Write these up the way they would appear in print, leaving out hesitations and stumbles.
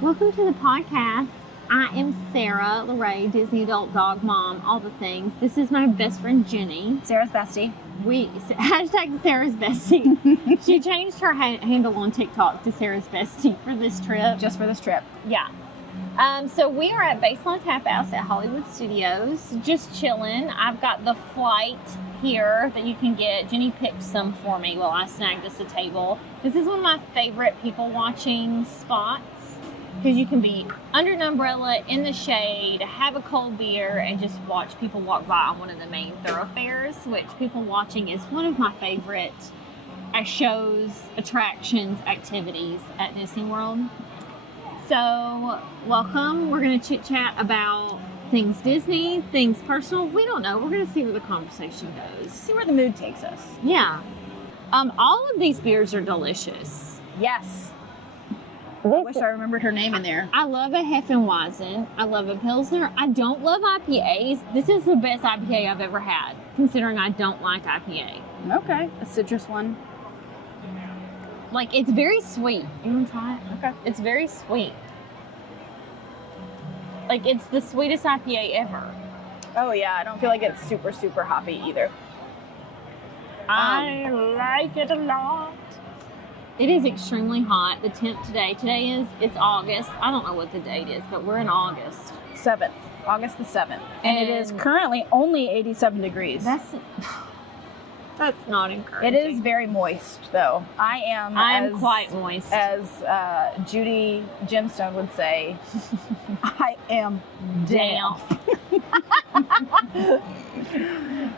Welcome to the podcast. I am Sarah LeRae, Disney adult dog mom, all the things. This is my best friend Jenny. Sarah's bestie. Hashtag Sarah's bestie. She changed her handle on TikTok to Sarah's bestie for this trip. Just for this trip. Yeah. So we are at Baseline Taphouse at Hollywood Studios, just chilling. I've got the flight here that you can get. Jenny picked some for me while I snagged us a table. This is one of my favorite people watching spots because you can be under an umbrella in the shade, have a cold beer, and just watch people walk by on one of the main thoroughfares, which people watching is one of my favorite shows, attractions, activities at Disney World. So, welcome. We're going to chit-chat about things Disney, things personal. We don't know. We're going to see where the conversation goes. See where the mood takes us. Yeah. All of these beers are delicious. Yes. I wish I remembered her name in there. I love a Hefeweizen. I love a Pilsner. I don't love IPAs. This is the best IPA I've ever had, considering I don't like IPA. Okay. A citrus one. Like, it's very sweet. You want to try it? Okay. It's very sweet. Like, it's the sweetest IPA ever. Oh, yeah. I don't feel like it's super, super hoppy either. I like it a lot. It is extremely hot. The temp today. It's August. I don't know what the date is, but we're in August. 7th. August the 7th. And it is currently only 87 degrees. That's not encouraging. It is very moist, though. I'm quite moist. As Judy Gemstone would say, I am damp.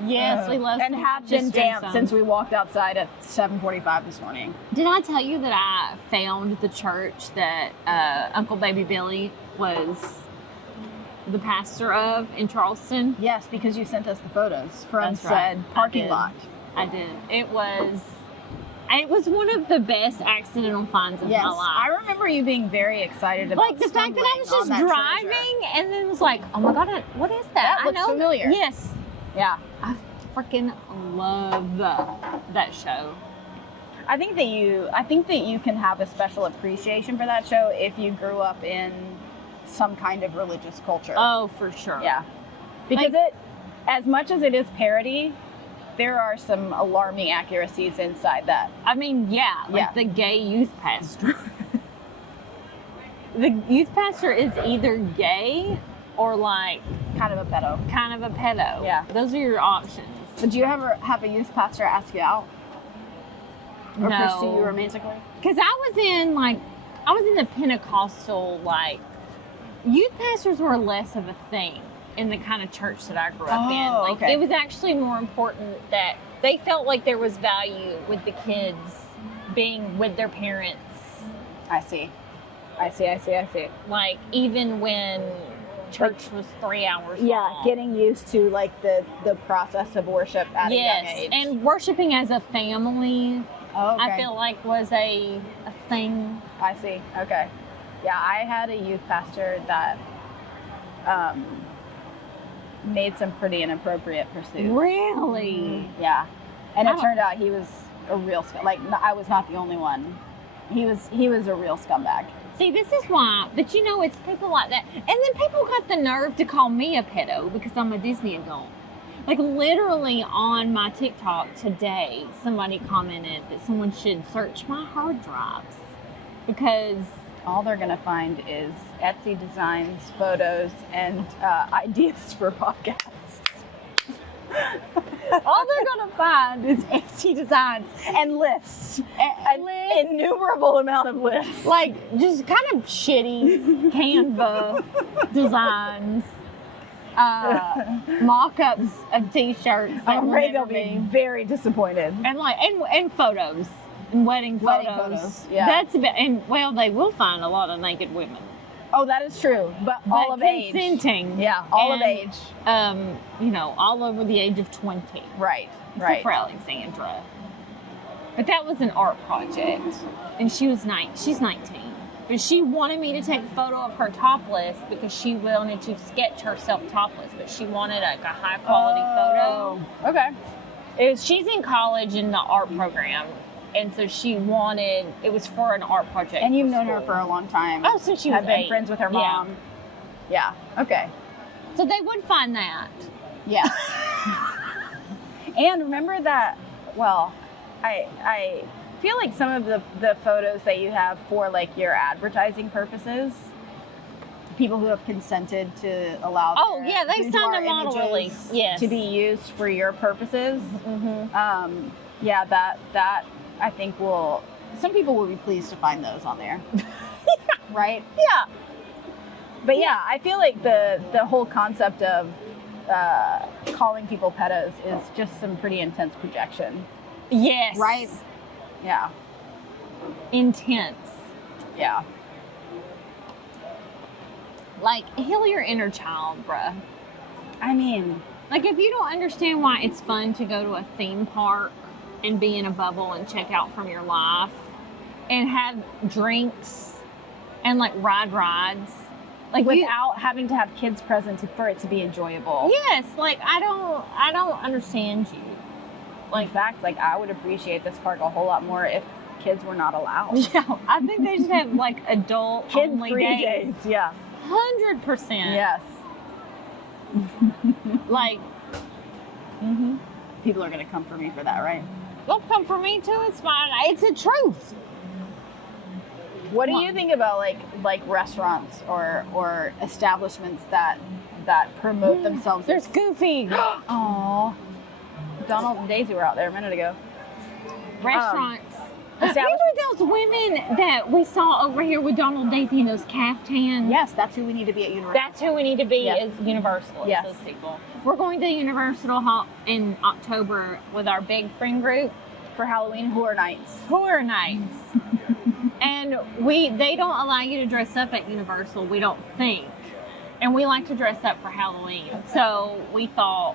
Yes, we love and have been damp since we walked outside at 7:45 this morning. Did I tell you that I found the church that Uncle Baby Billy was the pastor of in Charleston? Yes, because you sent us the photos from That's right. said parking lot. I did. It was one of the best accidental finds of my life. I remember you being very excited about like the fact that I was just driving and then was like, oh my god, what is that? That looks familiar. Yes. Yeah. I freaking love that show. I think that you can have a special appreciation for that show if you grew up in some kind of religious culture. Oh, for sure. Yeah. Because as much as it is parody, there are some alarming accuracies inside that. I mean, the gay youth pastor. The youth pastor is either gay or like kind of a pedo. Yeah. Those are your options. But do you ever have a youth pastor ask you out? Or no. pursue you romantically? Because I was in the Pentecostal, youth pastors were less of a thing in the kind of church that I grew up in. Okay. It was actually more important that they felt like there was value with the kids being with their parents. I see. Like, even when church was 3 hours long. Getting used to the process of worship at a young age. And worshiping as a family, I feel like was a thing. I see. Okay. Yeah, I had a youth pastor that made some pretty inappropriate pursuits. Really? Yeah. And it turned out he was a real I was not the only one. He was a real scumbag. See, this is why, but it's people like that. And then people got the nerve to call me a pedo because I'm a Disney adult. Like, literally on my TikTok today, somebody commented that someone should search my hard drives because all they're going to find is Etsy designs, photos, and ideas for podcasts. All they're going to find is Etsy designs and lists. An innumerable amount of lists. Like, just kind of shitty Canva designs. Mock-ups of t-shirts. I'm afraid they'll be very disappointed. And and photos. And wedding photos. Yeah. That's about, and they will find a lot of naked women. Oh, that is true. But all of age. Consenting. Yeah, all of age. All over the age of 20. Right. Except for Alexandra. But that was an art project. And she's 19. But she wanted me to take a photo of her topless because she wanted to sketch herself topless. But she wanted a high quality photo. Okay. She's in college in the art program. And so she wanted, it was for an art project. And you've for known her school. for a long time. Oh, since she was Have been 8. friends with her Yeah. mom. Yeah. Okay. So they would find that. Yeah. And remember that, well, I feel like some of the photos that you have for like your advertising purposes, people who have consented to allow Oh, their yeah, they boudoir signed a model images release. Yes. to be used for your purposes. Mm-hmm. Yeah, that I think some people will be pleased to find those on there. Right? Yeah. But yeah, I feel like the whole concept of calling people pedos is just some pretty intense projection. Yes. Right? Yeah. Intense. Yeah. Like, heal your inner child, bruh. I mean, Like, if you don't understand why it's fun to go to a theme park and be in a bubble and check out from your life and have drinks and, like, ride rides. Like, without having to have kids present for it to be enjoyable. Yes, like, I don't understand you. In fact, like, I would appreciate this park a whole lot more if kids were not allowed. Yeah, I think they should have, like, adult only Kid-free days. Yeah. 100%. Yes. Like, People are going to come for me for that, right? they'll come for me too. It's fine. It's the truth. What do you think about like restaurants or establishments that promote themselves? There's Goofy. Aww. Donald and Daisy were out there a minute ago. Restaurants. Remember those women that we saw over here with Donald Daisy and those caftans? Yes, that's who we need to be at Universal. That's who we need to be Yes. as Universal. Yes. Those people. We're going to Universal Hall in October with our big friend group. For Halloween Horror Nights. Horror nights. And they don't allow you to dress up at Universal, we don't think. And we like to dress up for Halloween. So we thought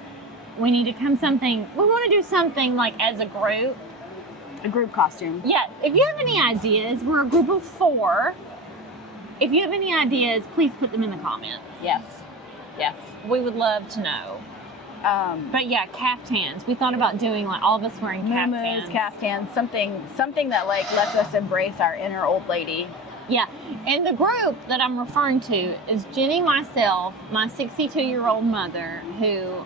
we need to we want to do something like as a group. A group costume. Yeah, if you have any ideas, we're a group of 4. If you have any ideas, please put them in the comments. Yes. Yes. We would love to know. But yeah, caftans. We thought about doing like all of us wearing caftans. Caftans, something that like lets us embrace our inner old lady. Yeah, and the group that I'm referring to is Jenny, myself, my 62-year-old mother, who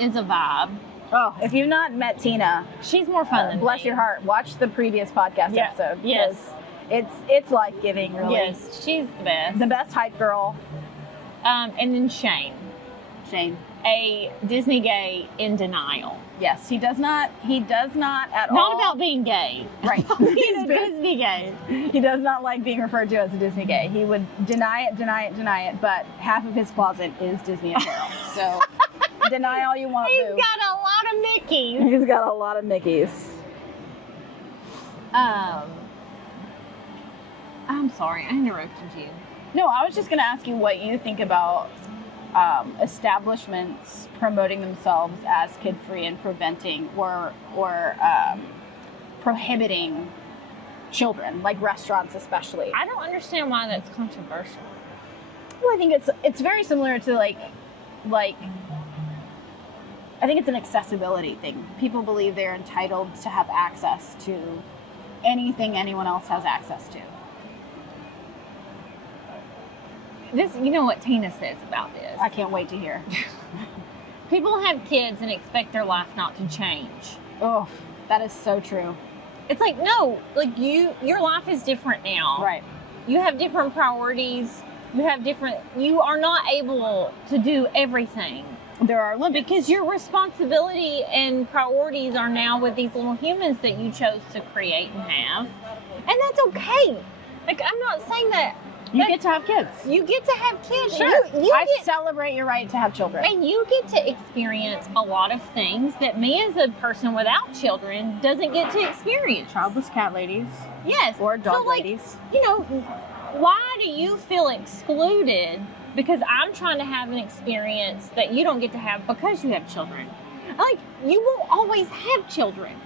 is a vibe. Oh, if you've not met Tina, She's more fun than bless me. your heart. Watch the previous podcast Yeah. episode. Yes. 'Cause it's life giving, really. Yes, she's the best. The best hype girl, And then Shane, a Disney gay in denial. Yes, he does not at all. Not about being gay. Right. He's a Disney gay. He does not like being referred to as a Disney gay. He would deny it, but half of his closet is Disney apparel. So deny all you want He's to. got a lot of Mickeys. He's got a lot of Mickeys. I'm sorry, I interrupted you. No, I was just going to ask you what you think about establishments promoting themselves as kid-free and preventing or prohibiting children, like restaurants especially. I don't understand why that's controversial. Well, I think it's very similar to like I think it's an accessibility thing. People believe they're entitled to have access to anything anyone else has access to. You know what Tina says about this? I can't wait to hear. People have kids and expect their life not to change. Oh, that is so true. It's like, no, like your life is different now. Right. You have different priorities. You are not able to do everything. There are limits. Because your responsibility and priorities are now with these little humans that you chose to create and have. And that's okay. Like, I'm not saying that. You get to have kids. You get to have kids. Sure. I get, celebrate your right to have children. and you get to experience a lot of things that me as a person without children doesn't get to experience. Childless cat ladies. Yes. Or dog So, like, ladies. You know, why do you feel excluded because I'm trying to have an experience that you don't get to have because you have children? Like, you won't always have children.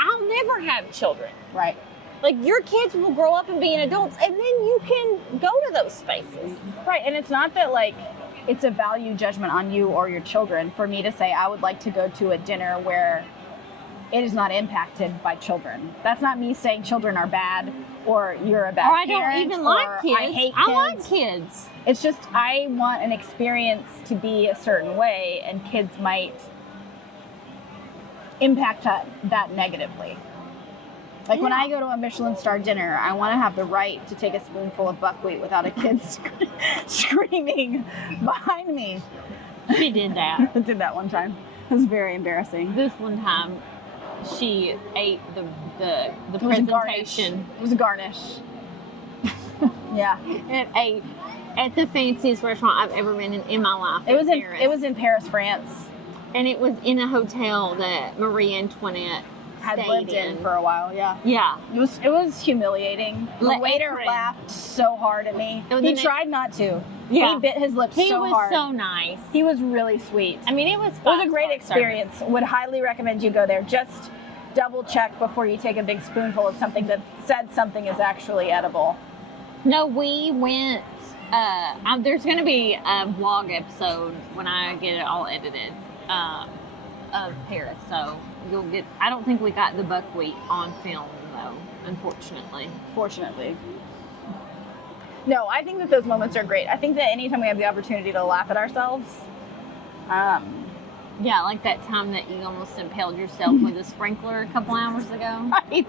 I'll never have children. Right. Like, your kids will grow up and be adults, and then you can go to those spaces. Right, and it's not that, like, it's a value judgment on you or your children for me to say I would like to go to a dinner where it is not impacted by children. That's not me saying children are bad or you're a bad Or I parent. don't even like kids. I hate kids. I like kids. It's just I want an experience to be a certain way, and kids might impact that negatively. Like when I go to a Michelin star dinner, I want to have the right to take a spoonful of buckwheat without a kid screaming behind me. She did that. I did that one time. It was very embarrassing. This one time, she ate the presentation. It was a garnish. Yeah. It ate at the fanciest restaurant I've ever been in my life. It was in Paris, France. And it was in a hotel that Marie Antoinette had stayed lived in for a while. Yeah. Yeah. It was humiliating. The waiter laughed so hard at me. He tried not to. Yeah. He bit his lips so hard. He was so nice. He was really sweet. I mean, it was a great experience. Service. Would highly recommend you go there. Just double check before you take a big spoonful of something that said something is actually edible. No, we went. There's going to be a vlog episode when I get it all edited of Paris. So you'll get. I don't think we got the buckwheat on film though, unfortunately. Fortunately. No, I think that those moments are great. I think that anytime we have the opportunity to laugh at ourselves. Yeah, like that time that you almost impaled yourself with a sprinkler a couple hours ago. Right.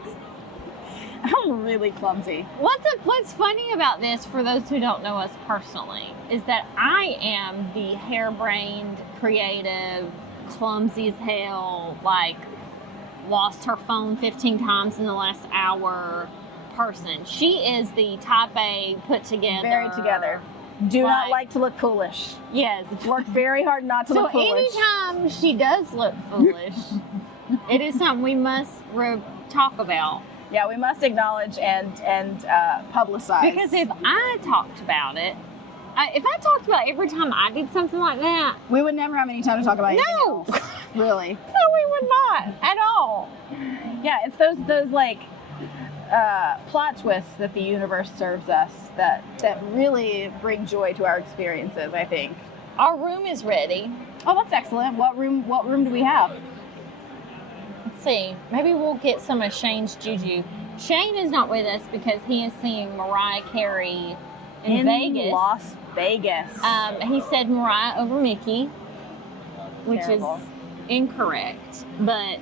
I'm really clumsy. What's funny about this, for those who don't know us personally, is that I am the harebrained, creative, clumsy as hell, like lost her phone 15 times in the last hour person. She is the type A, put together. Very together. Do not like to look foolish. Yes. Work very hard not to look foolish. So anytime she does look foolish, it is something we must talk about. Yeah, we must acknowledge and publicize. Because if I talked about it, if I talked about every time I did something like that, we would never have any time to talk about anything No! else. Really. No, we would not at all. Yeah, it's those like plot twists that the universe serves us that really bring joy to our experiences, I think. Our room is ready. Oh, that's excellent. What room do we have? Let's see. Maybe we'll get some of Shane's juju. Shane is not with us because he is seeing Mariah Carey in Vegas. Las Vegas. He said Mariah over Mickey, which Terrible. is incorrect. But,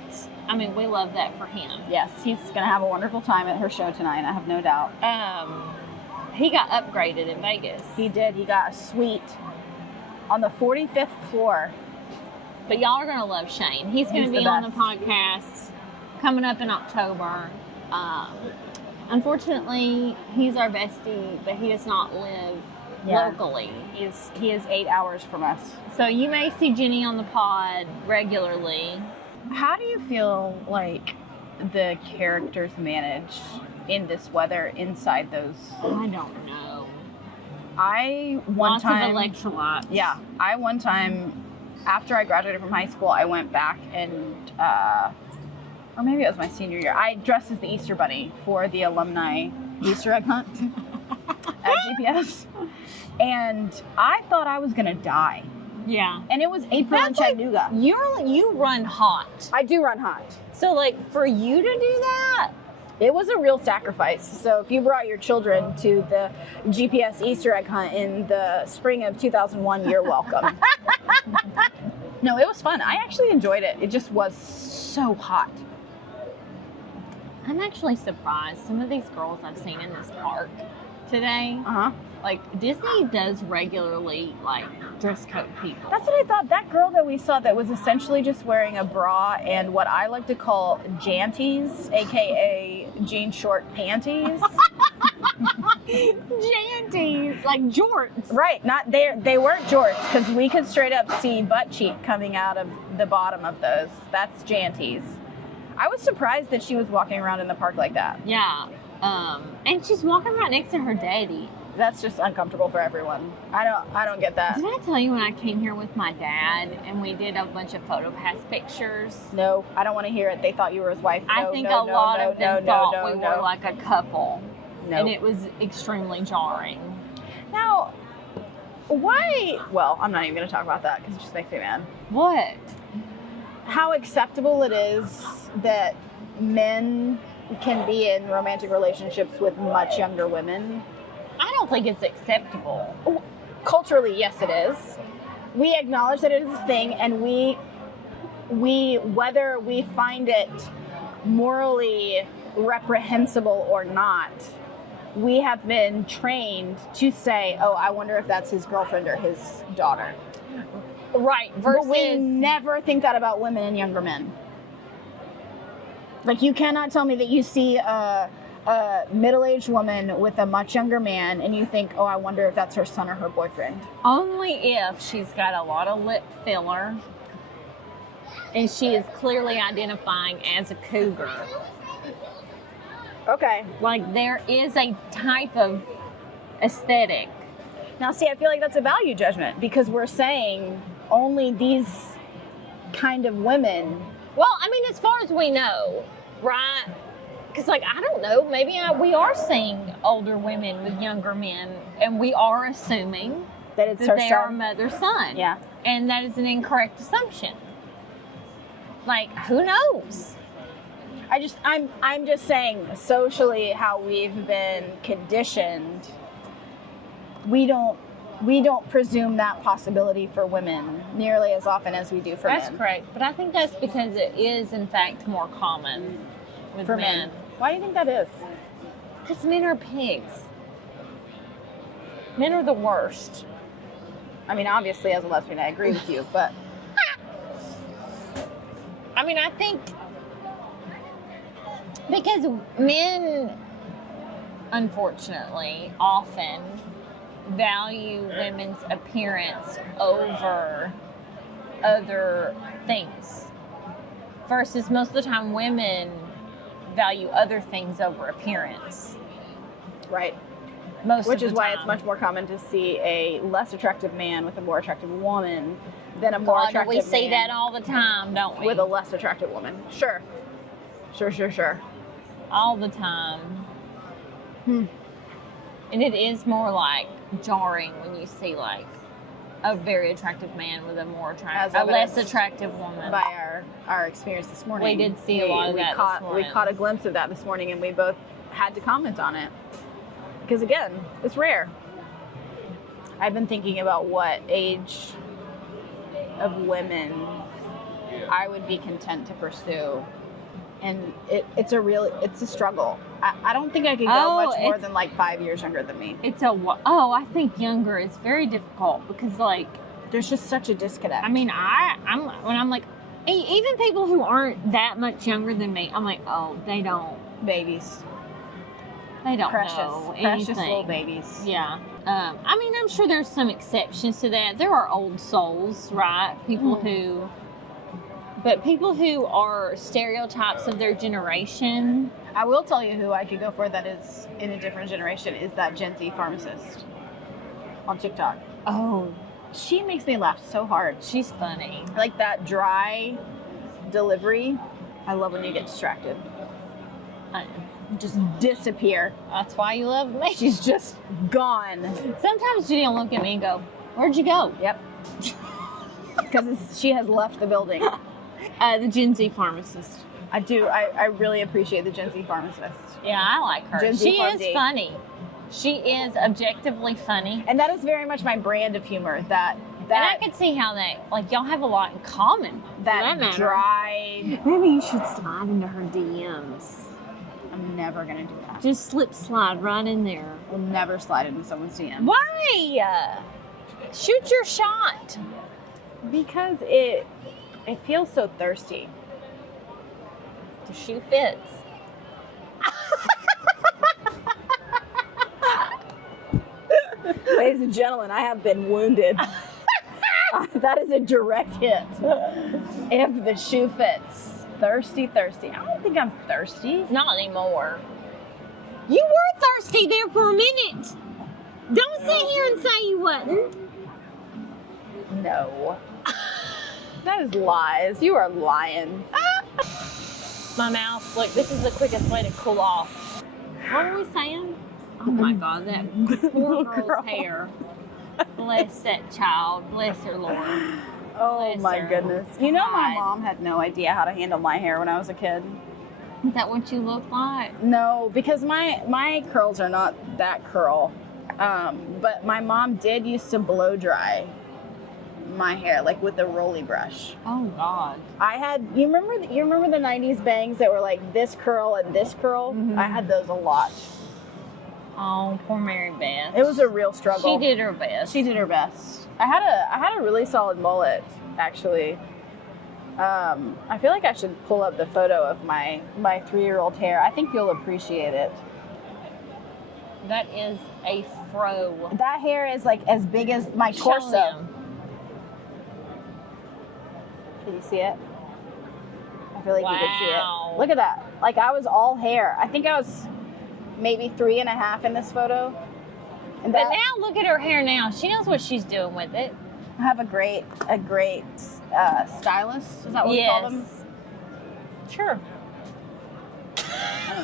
I mean, we love that for him. Yes, he's going to have a wonderful time at her show tonight, I have no doubt. He got upgraded in Vegas. He did. He got a suite on the 45th floor. But y'all are going to love Shane. He's going to be on the podcast coming up in October. Unfortunately, he's our bestie, but he does not live locally. He is 8 hours from us. So you may see Jenny on the pod regularly. How do you feel like the characters manage in this weather inside those? I don't know. Lots of electrolytes. Yeah. One time, after I graduated from high school, I went back and, or maybe it was my senior year, I dressed as the Easter Bunny for the alumni Easter egg hunt at GPS. And I thought I was going to die. Yeah. And it was April in Chattanooga. You run hot. I do run hot. So, like, for you to do that? It was a real sacrifice. So if you brought your children to the GPS Easter egg hunt in the spring of 2001, you're welcome. No, it was fun. I actually enjoyed it. It just was so hot. I'm actually surprised. Some of these girls I've seen in this park today, like, Disney does regularly, like, dress code people. That's what I thought. That girl that we saw that was essentially just wearing a bra and what I like to call janties, a.k.a. jean short panties. Janties, like jorts. Right. They weren't jorts because we could straight up see butt cheek coming out of the bottom of those. That's janties. I was surprised that she was walking around in the park like that. Yeah. And she's walking right next to her daddy. That's just uncomfortable for everyone. I don't get that. Did I tell you when I came here with my dad and we did a bunch of PhotoPass pictures? No, I don't want to hear it. They thought you were his wife. I think a lot of them thought we were like a couple. No. And it was extremely jarring. Now, why? Well, I'm not even going to talk about that because it just makes me mad. What? how acceptable it is that men can be in romantic relationships with much younger women. I don't think it's acceptable. Culturally, yes, it is. We acknowledge that it is a thing, and we whether we find it morally reprehensible or not, we have been trained to say, oh, I wonder if that's his girlfriend or his daughter. Right. But we never think that about women and younger men. Like, you cannot tell me that you see a middle-aged woman with a much younger man and you think, oh, I wonder if that's her son or her boyfriend. Only if she's got a lot of lip filler and she is clearly identifying as a cougar. Okay. Like, there is a type of aesthetic. Now, see, I feel like that's a value judgment because we're saying only these kind of women. Well, I mean, as far as we know, right? Because, like, I don't know, maybe we are seeing older women with younger men, and we are assuming that it's that her they son. are mother-son. Yeah. And that is an incorrect assumption. Like, who knows? I'm just saying, socially, how we've been conditioned, we don't presume that possibility for women nearly as often as we do for men. That's correct. But I think that's because it is, in fact, more common with For men. Why do you think that is? Because men are pigs. Men are the worst. I mean, obviously, as a lesbian, I agree with you, but... I mean, I think because men, unfortunately, often value women's appearance over other things. Versus most of the time, women value other things over appearance. Right. Which is why it's much more common to see a less attractive man with a more attractive woman than a more attractive we see man that all the time, don't we? with a less attractive woman. Sure. All the time. And it is more like jarring when you see like a very attractive man with a less attractive woman. By our experience this morning. We did see a lot of that this morning. We caught a glimpse of that this morning, and we both had to comment on it. Because again, it's rare. I've been thinking about what age of women I would be content to pursue. And it's a struggle. I don't think I could go much more than like 5 years younger than me. I think younger is very difficult because like there's just such a disconnect. I mean, I'm like, even people who aren't that much younger than me, I'm like, oh, they don't. Babies. They don't precious know anything. Precious little babies. Yeah. I mean, I'm sure there's some exceptions to that. There are old souls, right? People who are stereotypes of their generation. I will tell you who I could go for that is in a different generation is that Gen Z pharmacist on TikTok. Oh, she makes me laugh so hard. She's funny. Like that dry delivery. I love when you get distracted. Just disappear. That's why you love me. She's just gone. Sometimes Judy will look at me and go, "Where'd you go?" Yep. Because she has left the building. The Gen Z pharmacist. I do. I really appreciate the Gen Z pharmacist. Yeah, I like her. Gen Z she Farm is D. funny. She is objectively funny. And that is very much my brand of humor. That and I could see how y'all have a lot in common. That dry. Maybe you should slide into her DMs. I'm never going to do that. Just slide right in there. We'll never slide into someone's DM. Why? Shoot your shot. Because it feels so thirsty. The shoe fits. Ladies and gentlemen, I have been wounded. That is a direct hit. If the shoe fits. Thirsty. I don't think I'm thirsty. Not anymore. You were thirsty there for a minute. Don't sit here and say you wasn't. No. That is lies. You are lying. My mouth, look, this is the quickest way to cool off. What were we saying? Oh my God, that poor girl's hair. Bless that child. Bless her, Lord. Oh Bless my her. goodness. You know, my God. mom had no idea how to handle my hair when I was a kid. Is that what you look like? No, because my curls are not that curl. But my mom did used to blow dry my hair, like with a rolly brush. Oh God. I had, you remember the 90s bangs that were like this curl and this curl? Mhm. I had those a lot. Oh, poor Mary Beth. It was a real struggle. She did her best. She did her best. I had a really solid mullet, actually. I feel like I should pull up the photo of my 3-year-old hair. I think you'll appreciate it. That is a fro. That hair is like as big as my Show torso. them. Can you see it? I feel like you can see Wow. it. Look at that. Like I was all hair. I think I was maybe 3.5 in this photo. And But that, now look at her hair now. She knows what she's doing with it. I have a great stylist. Is that what we call them? Sure. I don't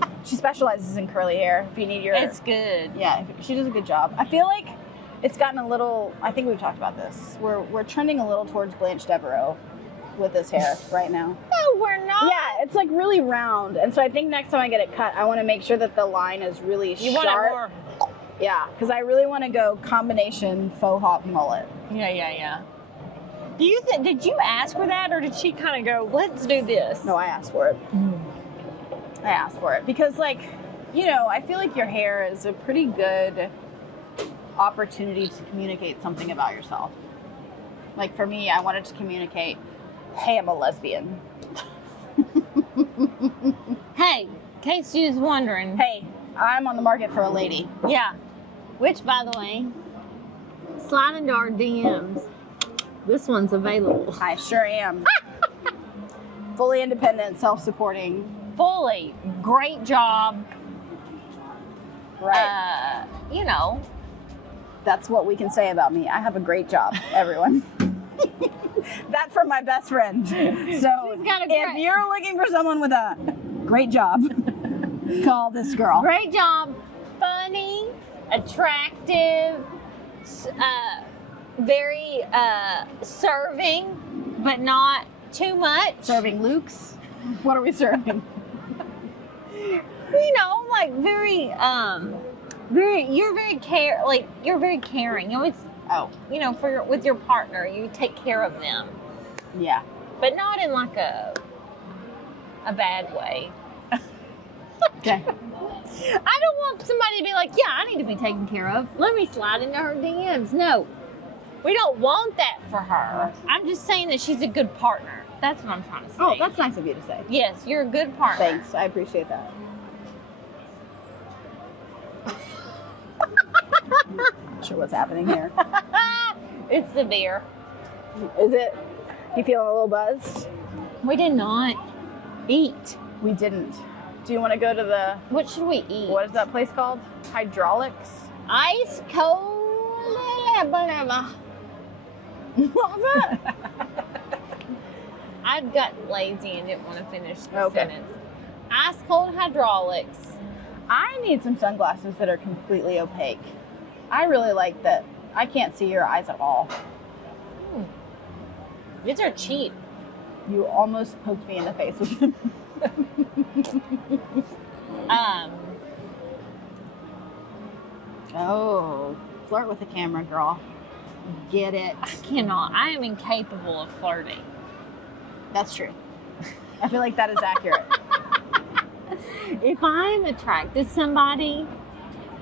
know. She specializes in curly hair. If you need your, It's good. yeah, she does a good job. I feel like it's gotten a little. I think we've talked about this. We're trending a little towards Blanche Devereaux with this hair right now. No, we're not. Yeah, it's like really round, and so I think next time I get it cut, I want to make sure that the line is really You sharp. want it more. Yeah, because I really want to go combination faux hawk mullet. Yeah. Do you did you ask for that, or did she kind of go, let's do this? No, I asked for it. I asked for it because, like, you know, I feel like your hair is a pretty good opportunity to communicate something about yourself. Like for me, I wanted to communicate, hey, I'm a lesbian. Hey, in case you was wondering. Hey, I'm on the market for a lady. Yeah. Which, by the way, slide into our DMs. This one's available. I sure am. Fully independent, self-supporting. Fully. Great job. Right. You know. That's what we can say about me. I have a great job, everyone. That's from my best friend. So She's got a if great- you're looking for someone with a great job, call this girl. Great job. Funny, attractive, very serving, but not too much. Serving Luke's? What are we serving? You know, like you're very caring. You always, you know, with your partner, you take care of them, Yeah. but not in like a bad way. Okay. I don't want somebody to be like, yeah, I need to be taken care of. Let me slide into her DMs. No, we don't want that for her. I'm just saying that she's a good partner. That's what I'm trying to say. Oh, that's nice of you to say. Yes, you're a good partner. Thanks. I appreciate that. Not sure what's happening here. It's the beer. Is it? You feeling a little buzzed? We did not eat. We didn't. Do you want to go to the, What should we eat? what is that place called? Hydraulics? Ice cold. What was that? I got lazy and didn't want to finish the Okay. sentence. Ice cold hydraulics. I need some sunglasses that are completely opaque. I really like that. I can't see your eyes at all. These are cheap. You almost poked me in the face with them. Oh, flirt with the camera, girl. Get it. I cannot. I am incapable of flirting. That's true. I feel like that is accurate. If I'm attracted to somebody,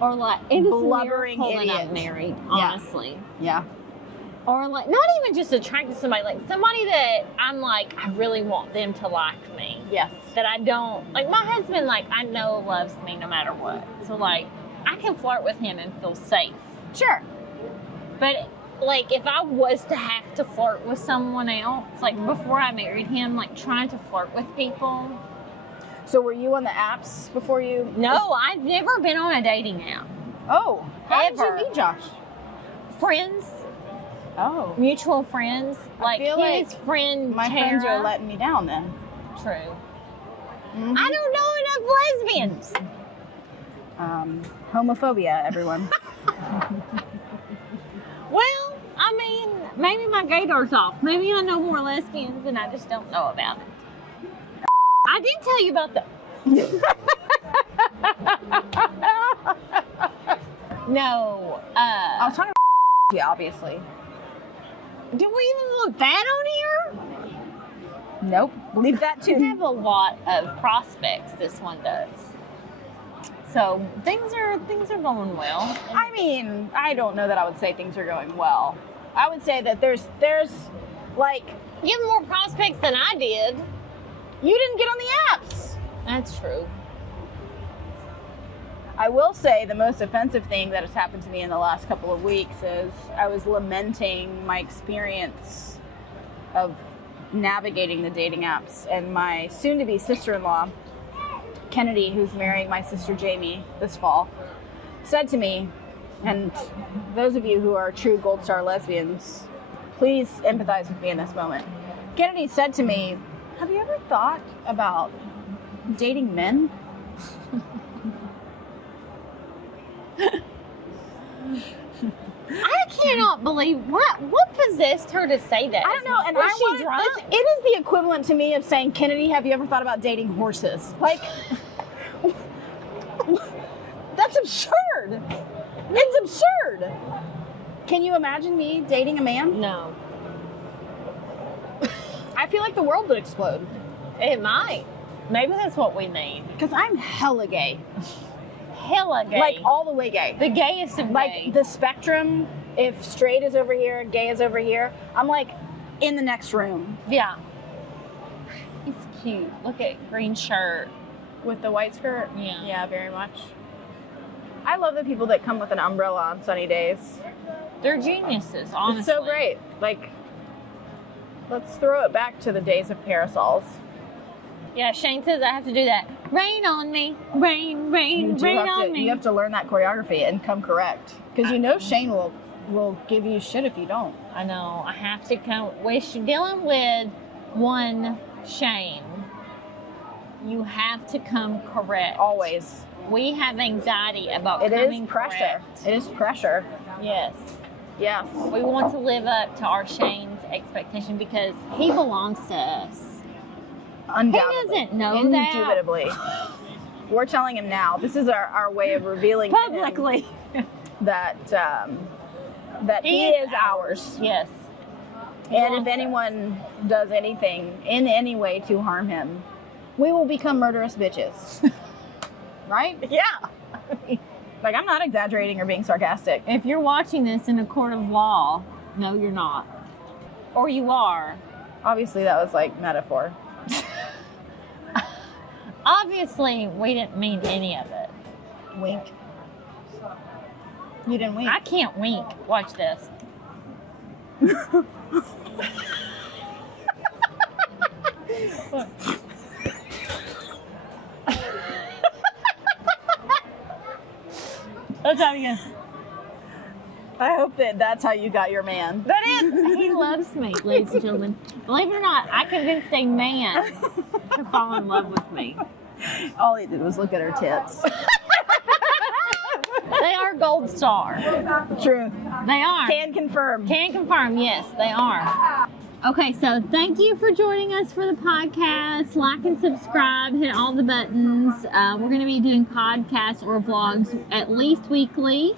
or like it's Blubbering a miracle that I'm idiot. married, honestly. Yeah. Or like not even just attracted to somebody, like somebody that I'm like, I really want them to like me. Yes. That I don't like my husband, like I know loves me no matter what. So like I can flirt with him and feel safe. Sure. But like if I was to have to flirt with someone else, like before I married him, like trying to flirt with people. So were you on the apps before you? No, I've never been on a dating app. Oh. How did Ever. you meet Josh? Friends, Oh. mutual friends, like feel his like friend My Tara. friends are letting me down then. True. Mhm. I don't know enough lesbians. Homophobia, everyone. Well, I mean, maybe my gaydars off. Maybe I know more lesbians and I just don't know about it. I did tell you about the... No. I was talking about you, obviously. Do we even look that on here? Nope. Leave that We to... have a lot of prospects, this one does. So things are going well. I mean, I don't know that I would say things are going well. I would say that there's like, You have more prospects than I did. you didn't get on the apps. That's true. I will say the most offensive thing that has happened to me in the last couple of weeks is I was lamenting my experience of navigating the dating apps, and my soon-to-be sister-in-law, Kennedy, who's marrying my sister Jamie this fall, said to me, and those of you who are true Gold Star lesbians, please empathize with me in this moment. Kennedy said to me, have you ever thought about dating men? I cannot believe what possessed her to say that. I don't know, and Was she drunk? It is the equivalent to me of saying, Kennedy, have you ever thought about dating horses? Like, that's absurd. It's absurd. Can you imagine me dating a man? No. I feel like the world would explode. It might. Maybe that's what we need. Because I'm hella gay. Hella gay. Like, all the way gay. the gayest of Like, gay. the spectrum, if straight is over here, gay is over here, I'm like in the next room. Yeah. He's cute. Look at green shirt. With the white skirt? Yeah. Yeah, very much. I love the people that come with an umbrella on sunny days. They're geniuses, honestly. It's so great. Like, let's throw it back to the days of parasols. Yeah, Shane says I have to do that. Rain on me. Rain, rain, rain on me. You have to learn that choreography and come correct. Because you know Shane will give you shit if you don't. I know. I have to come. Dealing with one Shane, you have to come correct. Always. We have anxiety about It coming is pressure. correct. It is pressure. Yes. Yes. We want to live up to our Shane's expectation because he belongs to us. Undoubtedly. He doesn't know that. Indubitably. We're telling him now. This is our way of revealing to him Publicly. that he is ours. Yes. And if anyone does anything in any way to harm him, we will become murderous bitches. Right? Yeah. Like, I'm not exaggerating or being sarcastic. If you're watching this in a court of law, no, you're not. Or you are. Obviously, that was like metaphor. Obviously, we didn't mean any of it. Wink. You didn't wink. I can't wink. Watch this. Let's try it again. I hope that that's how you got your man. That is. He loves me, ladies and gentlemen. Believe it or not, I convinced a man to fall in love with me. All he did was look at her tits. They are Gold Star. Truth. They are. Can confirm. Can confirm, yes, they are. Okay, so thank you for joining us for the podcast. Like and subscribe, hit all the buttons. We're going to be doing podcasts or vlogs at least weekly.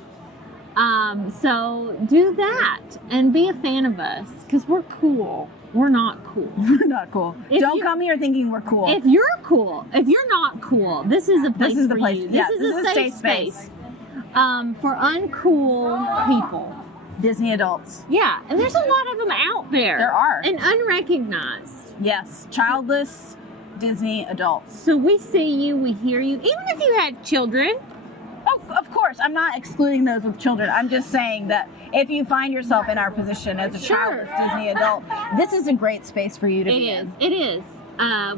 So do that and be a fan of us because we're cool. We're not cool. We're not cool. Don't come here thinking we're cool. If you're cool, if you're not cool, this is a place This is the for place. you. Yeah, This is a safe space. For uncool people. Disney adults. Yeah, and there's a lot of them out there. There are. And unrecognized. Yes. Childless Disney adults. So we see you, we hear you, even if you had children. Oh, of course. I'm not excluding those with children. I'm just saying that if you find yourself in our position as a Sure. childless Disney adult, this is a great space for you to be in. It is.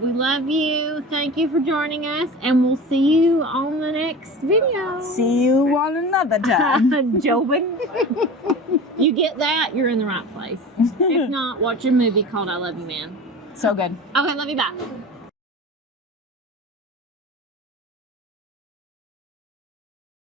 We love you. Thank you for joining us, and we'll see you on the next video. See you on another time. Jobin. You get that, you're in the right place. If not, watch a movie called I Love You, Man. So good. Okay, love you, bye.